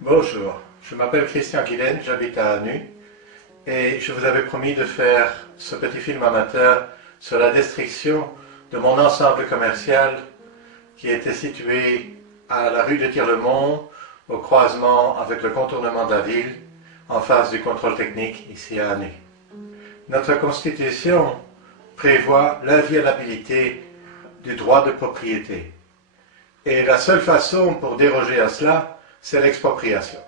Bonjour, je m'appelle Christian Guilaine, j'habite à Anu et je vous avais promis de faire ce petit film amateur sur la destruction de mon ensemble commercial qui était situé à la rue de Tirlemont, au croisement avec le contournement de la ville, en face du contrôle technique ici à Anu. Notre Constitution prévoit l'inviolabilité du droit de propriété. Et la seule façon pour déroger à cela, c'est l'expropriation.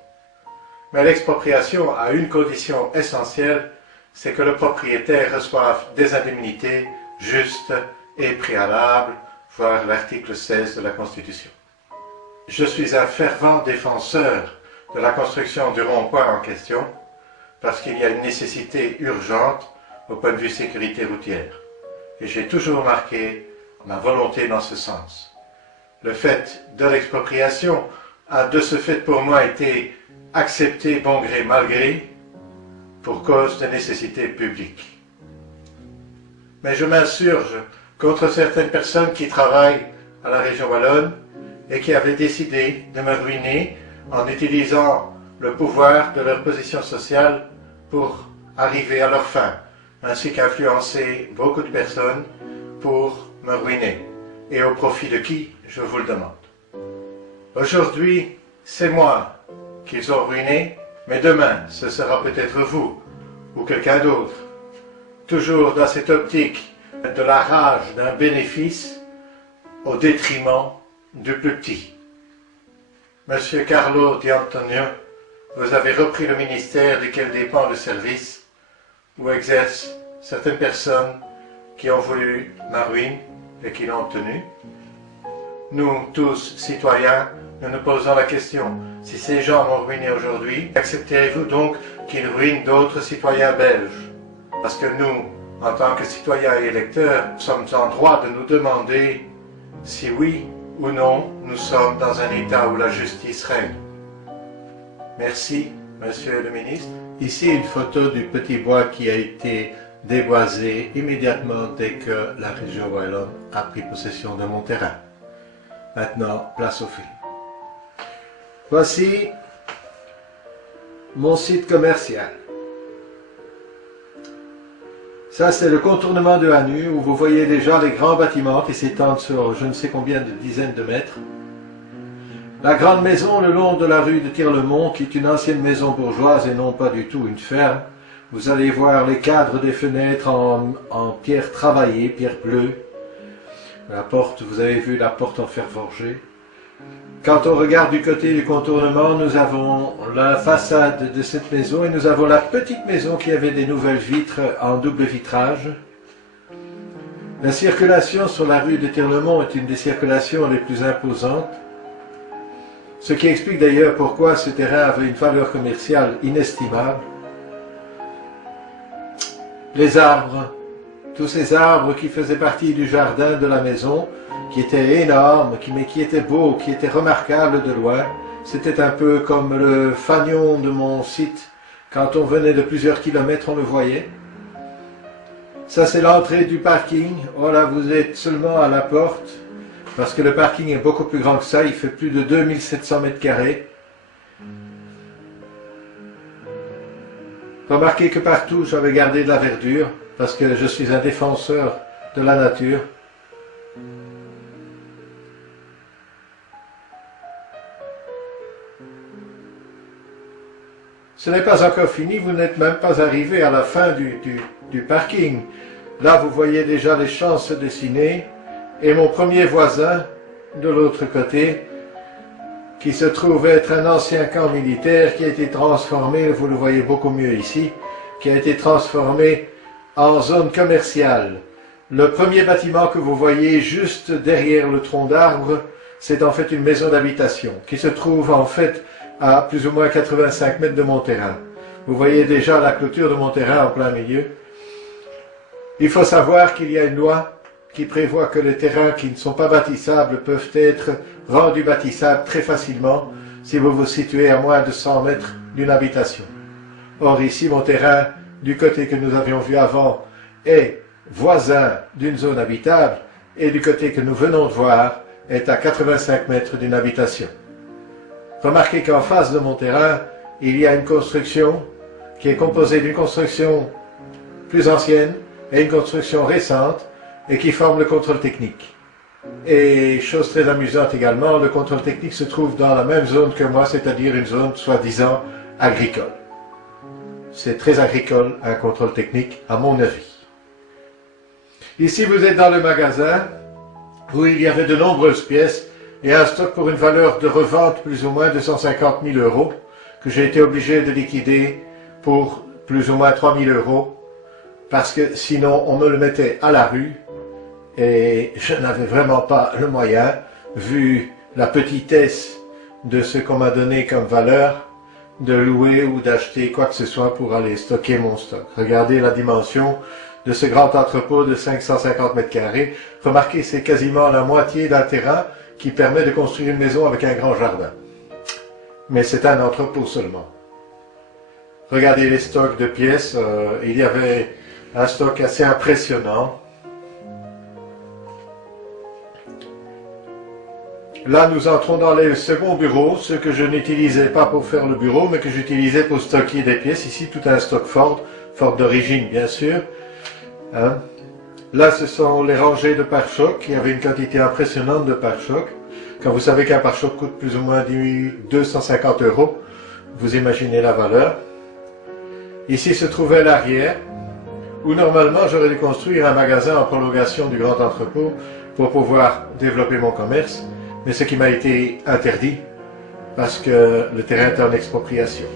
Mais l'expropriation a une condition essentielle, c'est que le propriétaire reçoive des indemnités justes et préalables, voire l'article 16 de la Constitution. Je suis un fervent défenseur de la construction du rond-point en question, parce qu'il y a une nécessité urgente au point de vue sécurité routière. Et j'ai toujours marqué ma volonté dans ce sens. Le fait de l'expropriation a de ce fait pour moi été accepté bon gré mal gré pour cause de nécessité publique. Mais je m'insurge contre certaines personnes qui travaillent à la région wallonne et qui avaient décidé de me ruiner en utilisant le pouvoir de leur position sociale pour arriver à leur fin, ainsi qu'influencer beaucoup de personnes pour me ruiner. Et au profit de qui, je vous le demande. Aujourd'hui, c'est moi qu'ils ont ruiné, mais demain, ce sera peut-être vous ou quelqu'un d'autre. Toujours dans cette optique de la rage d'un bénéfice au détriment du plus petit. Monsieur Carlo Di Antonio, vous avez repris le ministère duquel dépend le service où exercent certaines personnes qui ont voulu ma ruine et qui l'ont obtenue. Nous, tous, citoyens, nous nous posons la question, si ces gens m'ont ruiné aujourd'hui, accepterez-vous donc qu'ils ruinent d'autres citoyens belges? Parce que nous, en tant que citoyens et électeurs, sommes en droit de nous demander si oui ou non nous sommes dans un état où la justice règne. Merci, monsieur le ministre. Ici une photo du petit bois qui a été déboisé immédiatement dès que la région wallonne a pris possession de mon terrain. Maintenant, place au film. Voici mon site commercial. Ça, c'est le contournement de Anu, où vous voyez déjà les grands bâtiments qui s'étendent sur je ne sais combien de dizaines de mètres. La grande maison le long de la rue de Tirlemont, qui est une ancienne maison bourgeoise et non pas du tout une ferme. Vous allez voir les cadres des fenêtres en pierre travaillée, pierre bleue. La porte, vous avez vu la porte en fer forgé. Quand on regarde du côté du contournement, nous avons la façade de cette maison et nous avons la petite maison qui avait des nouvelles vitres en double vitrage. La circulation sur la rue de Tirlemont est une des circulations les plus imposantes, ce qui explique d'ailleurs pourquoi ce terrain avait une valeur commerciale inestimable. Les arbres, tous ces arbres qui faisaient partie du jardin de la maison, qui étaient énormes, mais qui étaient beaux, qui étaient remarquables de loin. C'était un peu comme le fanion de mon site. Quand on venait de plusieurs kilomètres, on le voyait. Ça, c'est l'entrée du parking. Voilà, vous êtes seulement à la porte, parce que le parking est beaucoup plus grand que ça. Il fait plus de 2700 mètres carrés. Remarquez que partout, j'avais gardé de la verdure, parce que je suis un défenseur de la nature. Ce n'est pas encore fini, vous n'êtes même pas arrivé à la fin du parking. Là, vous voyez déjà les champs se dessiner, et mon premier voisin, de l'autre côté, qui se trouve être un ancien camp militaire qui a été transformé, vous le voyez beaucoup mieux ici, qui a été transformé en zone commerciale. Le premier bâtiment que vous voyez juste derrière le tronc d'arbre, c'est en fait une maison d'habitation, qui se trouve en fait à plus ou moins 85 mètres de mon terrain. Vous voyez déjà la clôture de mon terrain en plein milieu. Il faut savoir qu'il y a une loi qui prévoit que les terrains qui ne sont pas bâtissables peuvent être rendus bâtissables très facilement si vous vous situez à moins de 100 mètres d'une habitation. Or ici, mon terrain, du côté que nous avions vu avant, est voisin d'une zone habitable et du côté que nous venons de voir, est à 85 mètres d'une habitation. Remarquez qu'en face de mon terrain, il y a une construction qui est composée d'une construction plus ancienne et une construction récente et qui forme le contrôle technique. Et chose très amusante également, le contrôle technique se trouve dans la même zone que moi, c'est-à-dire une zone soi-disant agricole. C'est très agricole un contrôle technique à mon avis. Ici vous êtes dans le magasin où il y avait de nombreuses pièces et un stock pour une valeur de revente plus ou moins de 150 000 € que j'ai été obligé de liquider pour plus ou moins 3 000 € parce que sinon on me le mettait à la rue et je n'avais vraiment pas le moyen, vu la petitesse de ce qu'on m'a donné comme valeur, de louer ou d'acheter quoi que ce soit pour aller stocker mon stock. Regardez la dimension de ce grand entrepôt de 550 mètres carrés. Remarquez, c'est quasiment la moitié d'un terrain qui permet de construire une maison avec un grand jardin. Mais c'est un entrepôt seulement. Regardez les stocks de pièces, il y avait un stock assez impressionnant. Là, nous entrons dans le second bureau, ce que je n'utilisais pas pour faire le bureau, mais que j'utilisais pour stocker des pièces. Ici, tout un stock Ford d'origine, bien sûr. Hein? Là, ce sont les rangées de pare-chocs. Il y avait une quantité impressionnante de pare-chocs. Quand vous savez qu'un pare-choc coûte plus ou moins 250 €, vous imaginez la valeur. Ici se trouvait l'arrière, où normalement j'aurais dû construire un magasin en prolongation du grand entrepôt pour pouvoir développer mon commerce, mais ce qui m'a été interdit parce que le terrain est en expropriation.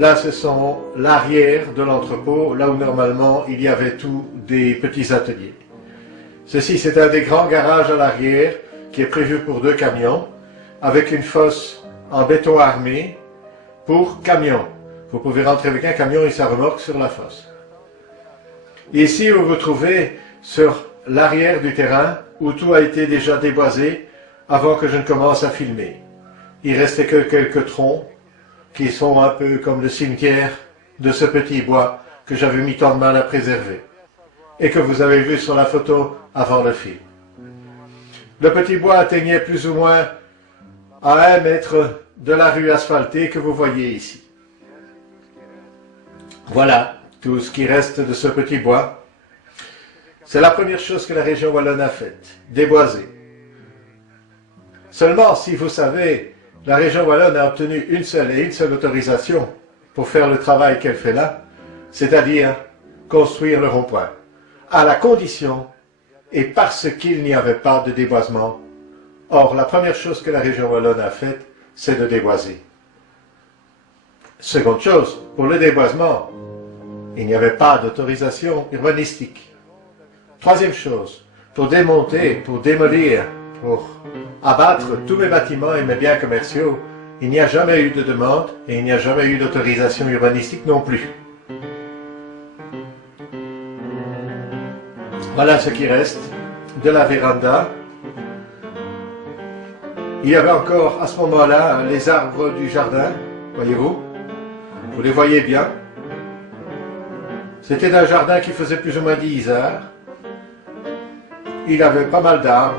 Là, ce sont l'arrière de l'entrepôt, là où normalement il y avait tous des petits ateliers. Ceci, c'est un des grands garages à l'arrière qui est prévu pour 2 camions, avec une fosse en béton armé pour camions. Vous pouvez rentrer avec un camion et sa remorque sur la fosse. Ici, vous vous trouvez sur l'arrière du terrain où tout a été déjà déboisé avant que je ne commence à filmer. Il restait que quelques troncs qui sont un peu comme le cimetière de ce petit bois que j'avais mis tant de mal à préserver et que vous avez vu sur la photo avant le film. Le petit bois atteignait plus ou moins à 1 mètre de la rue asphaltée que vous voyez ici. Voilà tout ce qui reste de ce petit bois. C'est la première chose que la région wallonne a faite, déboiser. Seulement, si vous savez, la région wallonne a obtenu une seule autorisation pour faire le travail qu'elle fait là, c'est-à-dire construire le rond-point, à la condition et parce qu'il n'y avait pas de déboisement. Or, la première chose que la région wallonne a faite, c'est de déboiser. Seconde chose, pour le déboisement, il n'y avait pas d'autorisation urbanistique. Troisième chose, pour démonter, pour démolir, pour abattre tous mes bâtiments et mes biens commerciaux, il n'y a jamais eu de demande et il n'y a jamais eu d'autorisation urbanistique non plus. Voilà ce qui reste de la véranda. Il y avait encore à ce moment-là les arbres du jardin, voyez-vous. Vous les voyez bien. C'était un jardin qui faisait plus ou moins 10 heures. Il avait pas mal d'arbres,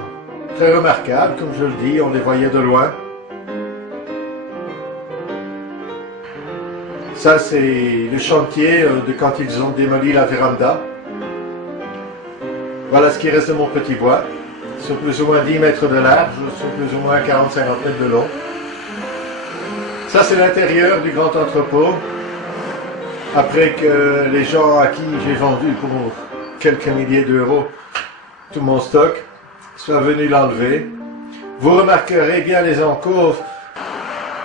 très remarquables, comme je le dis, on les voyait de loin. Ça, c'est le chantier de quand ils ont démoli la véranda. Voilà ce qui reste de mon petit bois, sur plus ou moins 10 mètres de large, sur plus ou moins 40-50 mètres de long. Ça, c'est l'intérieur du grand entrepôt, après que les gens à qui j'ai vendu pour quelques milliers d'euros tout mon stock soient venus l'enlever. Vous remarquerez bien les encôves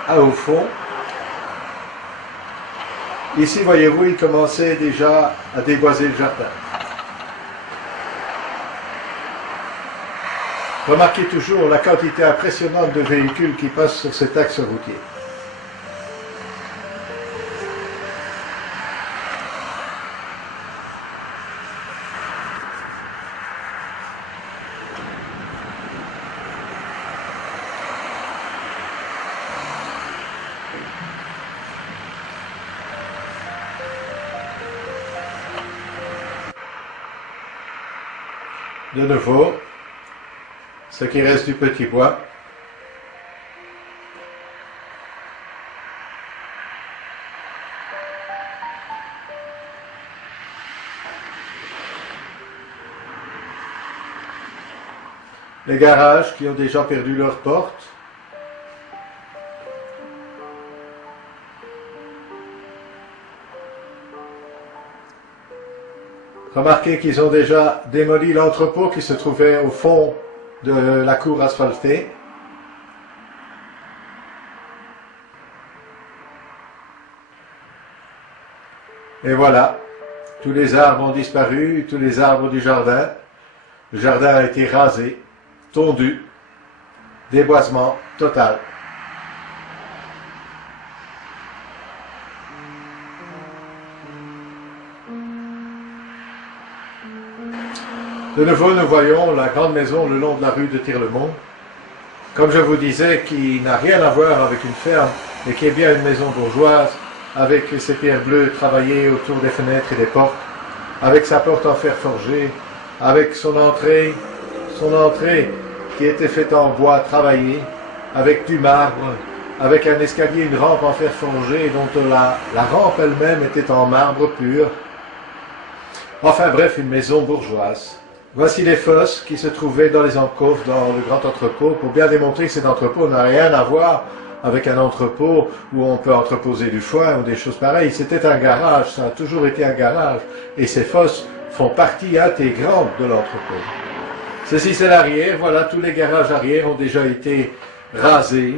au fond. Ici, voyez-vous, il commençait déjà à déboiser le jardin. Remarquez toujours la quantité impressionnante de véhicules qui passent sur cet axe routier. De nouveau, ce qui reste du petit bois. les garages qui ont déjà perdu leurs portes. Remarquez qu'ils ont déjà démoli l'entrepôt qui se trouvait au fond de la cour asphaltée. Et voilà, tous les arbres ont disparu, tous les arbres du jardin. Le jardin a été rasé, tondu, déboisement total. De nouveau, nous voyons la grande maison le long de la rue de Tirlemont. Comme je vous disais, qui n'a rien à voir avec une ferme, mais qui est bien une maison bourgeoise, avec ses pierres bleues travaillées autour des fenêtres et des portes, avec sa porte en fer forgé, avec son entrée qui était faite en bois travaillé, avec du marbre, avec un escalier, une rampe en fer forgé, dont la rampe elle-même était en marbre pur. Enfin bref, une maison bourgeoise. Voici les fosses qui se trouvaient dans les encoffres dans le grand entrepôt, pour bien démontrer que cet entrepôt n'a rien à voir avec un entrepôt où on peut entreposer du foin ou des choses pareilles. C'était un garage, ça a toujours été un garage. Et ces fosses font partie intégrante de l'entrepôt. Ceci c'est l'arrière, voilà, tous les garages arrière ont déjà été rasés.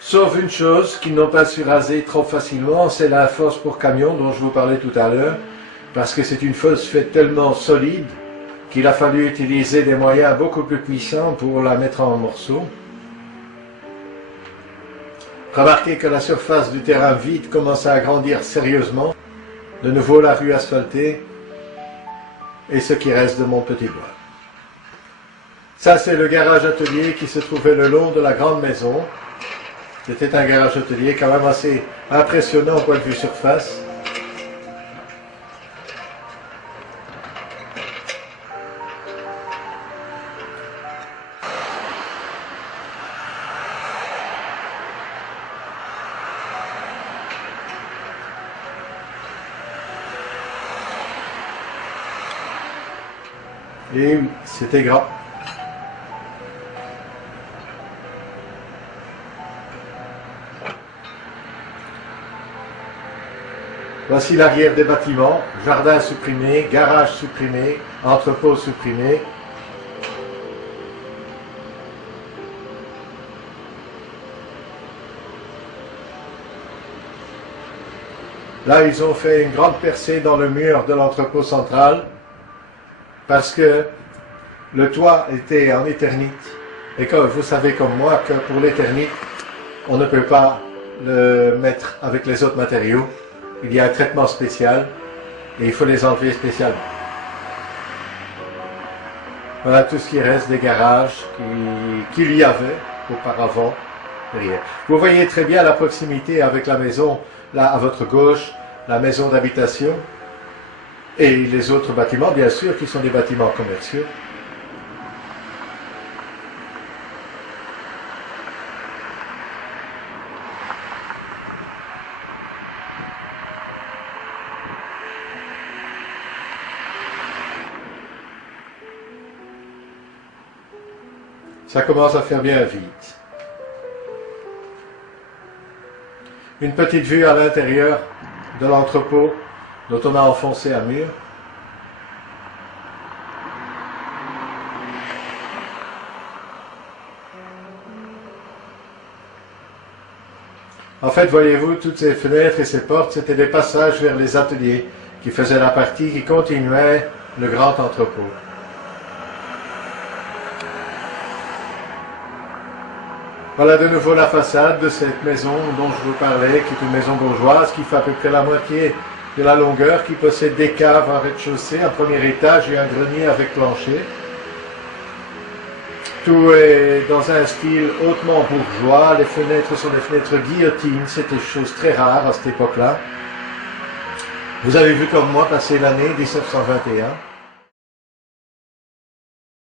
Sauf une chose qu'ils n'ont pas su raser trop facilement, c'est la fosse pour camion dont je vous parlais tout à l'heure. Parce que c'est une fosse faite tellement solide qu'il a fallu utiliser des moyens beaucoup plus puissants pour la mettre en morceaux. Remarquez que la surface du terrain vide commence à agrandir sérieusement. De nouveau la rue asphaltée et ce qui reste de mon petit bois. Ça c'est le garage atelier qui se trouvait le long de la grande maison. C'était un garage atelier quand même assez impressionnant au point de vue surface. Et oui, c'était grand. Voici l'arrière des bâtiments, jardin supprimé, garage supprimé, entrepôt supprimé. Là, ils ont fait une grande percée dans le mur de l'entrepôt central, parce que le toit était en éternite. Et comme vous savez comme moi que pour l'éternite, on ne peut pas le mettre avec les autres matériaux. Il y a un traitement spécial et il faut les enlever spécialement. Voilà tout ce qui reste des garages qu'il y avait auparavant derrière. Vous voyez très bien la proximité avec la maison, là à votre gauche, la maison d'habitation. Et les autres bâtiments, bien sûr, qui sont des bâtiments commerciaux. Ça commence à faire bien vite. Une petite vue à l'intérieur de l'entrepôt dont on a enfoncé un mur. En fait, voyez-vous, toutes ces fenêtres et ces portes, c'était des passages vers les ateliers qui faisaient la partie qui continuait le grand entrepôt. Voilà de nouveau la façade de cette maison dont je vous parlais, qui est une maison bourgeoise qui fait à peu près la moitié de la longueur, qui possède des caves en rez-de-chaussée, un premier étage et un grenier avec plancher. Tout est dans un style hautement bourgeois, les fenêtres sont des fenêtres guillotines, c'était une chose très rare à cette époque-là. Vous avez vu comme moi passer l'année 1721.